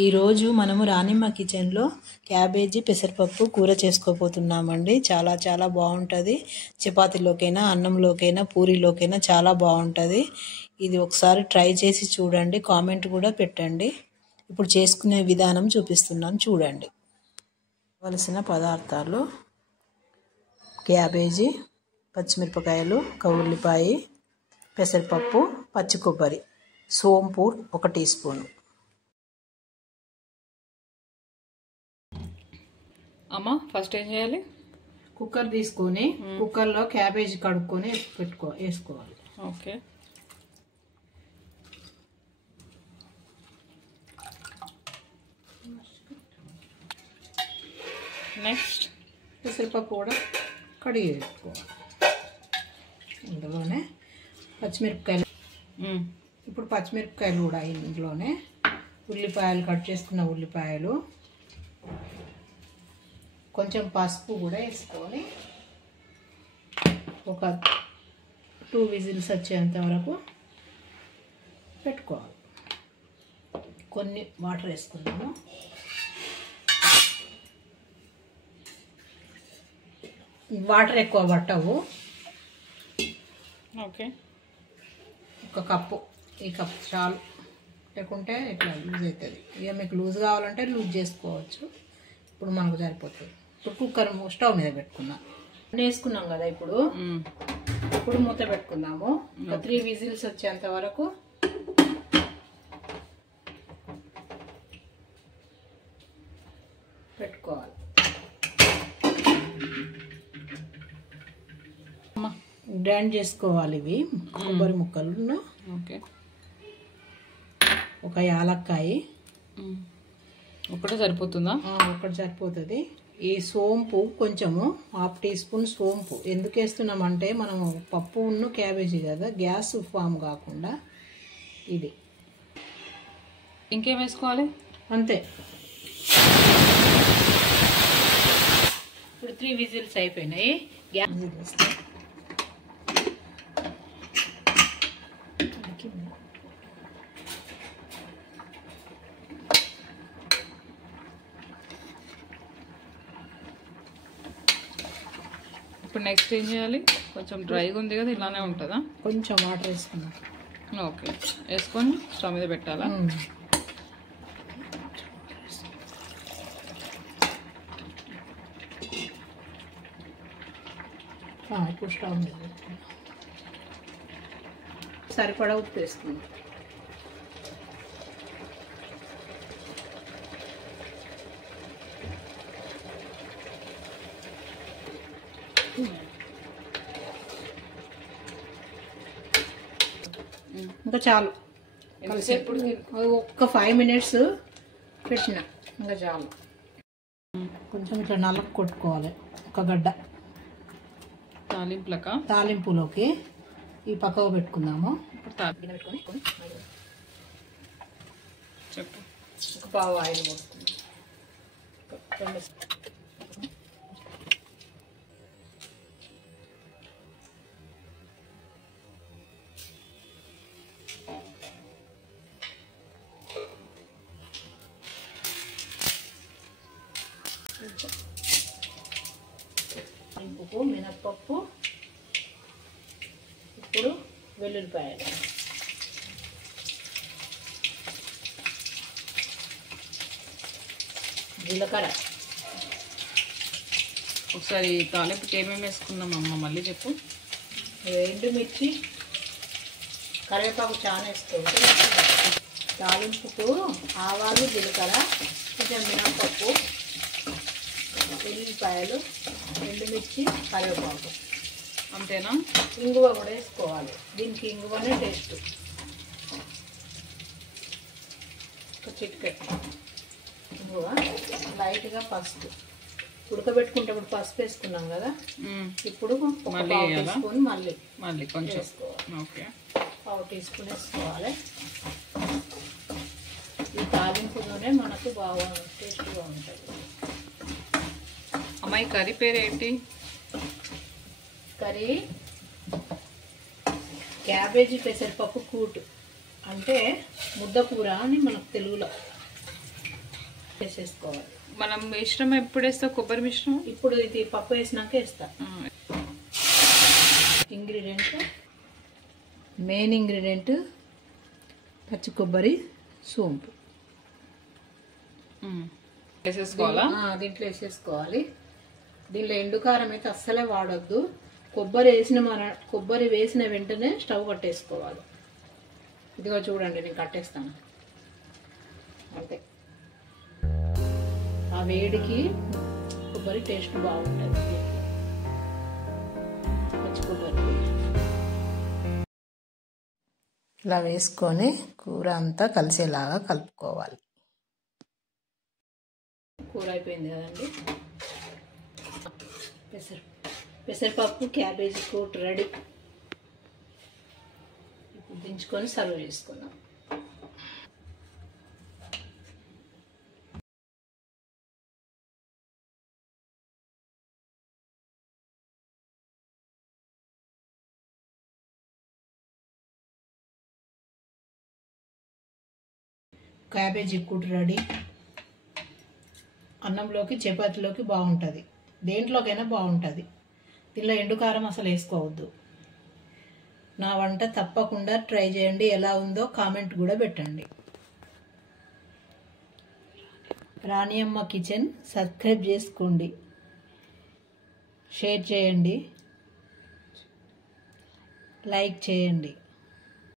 ఈరోజు మనము రానిమ్మ కిచెన్లో క్యాబేజీ పెసరపప్పు కూర చేసుకోబోతున్నామండి. చాలా చాలా బాగుంటుంది. చపాతీలోకైనా, అన్నంలోకైనా, పూరీలోకైనా చాలా బాగుంటుంది. ఇది ఒకసారి ట్రై చేసి చూడండి, కామెంట్ కూడా పెట్టండి. ఇప్పుడు చేసుకునే విధానం చూపిస్తున్నాను చూడండి. కావలసిన పదార్థాలు: క్యాబేజీ, పచ్చిమిరపకాయలు, ఉల్లిపాయ, పెసరపప్పు, పచ్చి కొబ్బరి, సోంపు 1 టీ స్పూను. అమ్మ ఫస్ట్ ఏం చేయాలి? కుక్కర్ తీసుకొని కుక్కర్లో క్యాబేజీ కడుక్కొని వేసుకోవాలి. ఓకే. నెక్స్ట్ పెసరపప్పు కూడా కడిగి వేసుకోవాలి. ఇందులోనే పచ్చిమిరపకాయలు, ఇప్పుడు పచ్చిమిరపకాయలు కూడా ఇందులోనే, ఉల్లిపాయలు కట్ చేసుకున్న ఉల్లిపాయలు, కొంచెం పసుపు కూడా వేసుకొని ఒక 2 విజిల్స్ వచ్చేంత వరకు పెట్టుకోవాలి. కొన్ని వాటర్ వేసుకున్నాము. వాటర్ ఎక్కువ పట్టవు. ఓకే. 1 కప్పు, ఈ కప్పు చాలు, లేకుంటే ఇట్లా లూజ్ అవుతుంది. ఇక మీకు లూజ్ కావాలంటే లూజ్ చేసుకోవచ్చు. ఇప్పుడు మనకు సరిపోతుంది. ఇప్పుడు కుక్కర్ స్టవ్ మీద పెట్టుకుందాం. వేసుకున్నాం కదా, ఇప్పుడు మూత పెట్టుకుందాము. 3 విజిల్స్ వచ్చేంత వరకు పెట్టుకోవాలి. గ్రైండ్ చేసుకోవాలి ఇవి కొబ్బరి ముక్కలు. ఓకే. ఒక యాలక్కాయ ఒకటే సరిపోతుందా? ఒకటి సరిపోతుంది. ఈ సోంపు కొంచెము 1/2 టీ స్పూన్ సోంపు. ఎందుకు వేస్తున్నామంటే మనము పప్పు క్యాబేజీ కదా, గ్యాస్ ఫామ్ కాకుండా. ఇది ఇంకేం వేసుకోవాలి? అంతే. ఇప్పుడు 3 విజిల్స్ అయిపోయినాయి. గ్యాస్ ఇప్పుడు నెక్స్ట్ ఏం చేయాలి? కొంచెం డ్రైగా ఉంది కదా, ఇలానే ఉంటుందా? కొంచెం వాటర్ వేసుకున్నాం. ఓకే. వేసుకొని స్టవ్ మీద పెట్టాలా? ఇప్పుడు స్టవ్ మీద పెట్టుకున్నాం. సరిపడా ఉప్పు వేసుకున్నాం. ఇంకా చాలు. ఒక్క 5 మినిట్స్ పెట్టిన ఇంకా చాలు. కొంచెం ఇట్లా నల్లకి కొట్టుకోవాలి. ఒక గడ్డ తాలింపులోకి ఈ పక్కకు పెట్టుకుందాము. చెప్పు. ఒక పావు ఆయిల్ పోసుకుందాం. మినప్పప్పు, ఇప్పుడు వెల్లుల్లిపాయలు, జీలకర్ర. ఒకసారి తాలింపుకి ఏమేమి వేసుకున్నాం అమ్మ మళ్ళీ చెప్పు. ఎండుమిర్చి, కరివేపాకు చాలా వేసుకోవచ్చు. తాలింపుకు ఆవాలు, జీలకర్ర, కొంచెం మినప్పప్పు, వెల్లుల్లిపాయలు, ఎండుమిర్చి, కరివేపాకు. అంతేనా? ఇంగువ కూడా వేసుకోవాలి. దీనికి ఇంగువనే టేస్ట్. ఒక చిటికెట్ ఇంగువ, లైట్గా పసుపు. ఉడకబెట్టుకుంటే ఇప్పుడు పసుపు వేసుకున్నాం కదా, ఇప్పుడు ఒక 1/2 టీ స్పూన్ మళ్ళీ కొంచెం వేసుకోవాలి. ఓకే. 1/2 టీ స్పూన్ వేసుకోవాలి. ఈ తాలింపులోనే మనకు బాగా టేస్ట్గా ఉంటుంది. అమ్మాయి కర్రీ పేరు ఏంటి? కర్రీ క్యాబేజీ పెసరపప్పు కూటు, అంటే ముద్ద కూర అని మనకు తెలుగులో. వేసేసుకోవాలి. మనం మిశ్రమం ఎప్పుడు వేస్తాం? కొబ్బరి మిశ్రమం ఇప్పుడు ఇది పప్పు వేసినాక వేస్తా. మెయిన్ ఇంగ్రీడియంట్ పచ్చి కొబ్బరి సోంపు వేసేసుకోవాలా? దీంట్లో వేసేసుకోవాలి. దీనిలో ఎండుకారం అయితే అస్సలే వాడొద్దు. కొబ్బరి వేసిన వెంటనే స్టవ్ కట్టేసుకోవాలి. ఇదిగో చూడండి, నేను కట్టేస్తాను అంతే. ఆ వేడికి కొబ్బరి టేస్ట్ బాగుంటుంది. పచ్చి కొబ్బరి ఇలా వేసుకొని కూర అంతా కలిసేలాగా కలుపుకోవాలి. కూర అయిపోయింది కదండి. పెసరపప్పు క్యాబేజీ కూర రెడీ. ఇప్పుడు దించుకొని సర్వ్ చేసుకుందాం. క్యాబేజీ కూర రెడీ. అన్నంలోకి చపాతీలోకి బాగుంటుంది, దేంట్లోకైనా బాగుంటుంది. దీనిలో ఎండుకారం అసలు వేసుకోవద్దు. నా వంట తప్పకుండా ట్రై చేయండి. ఎలా ఉందో కామెంట్ కూడా పెట్టండి. రాణియమ్మ కిచెన్ సబ్స్క్రైబ్ చేసుకోండి, షేర్ చేయండి, లైక్ చేయండి.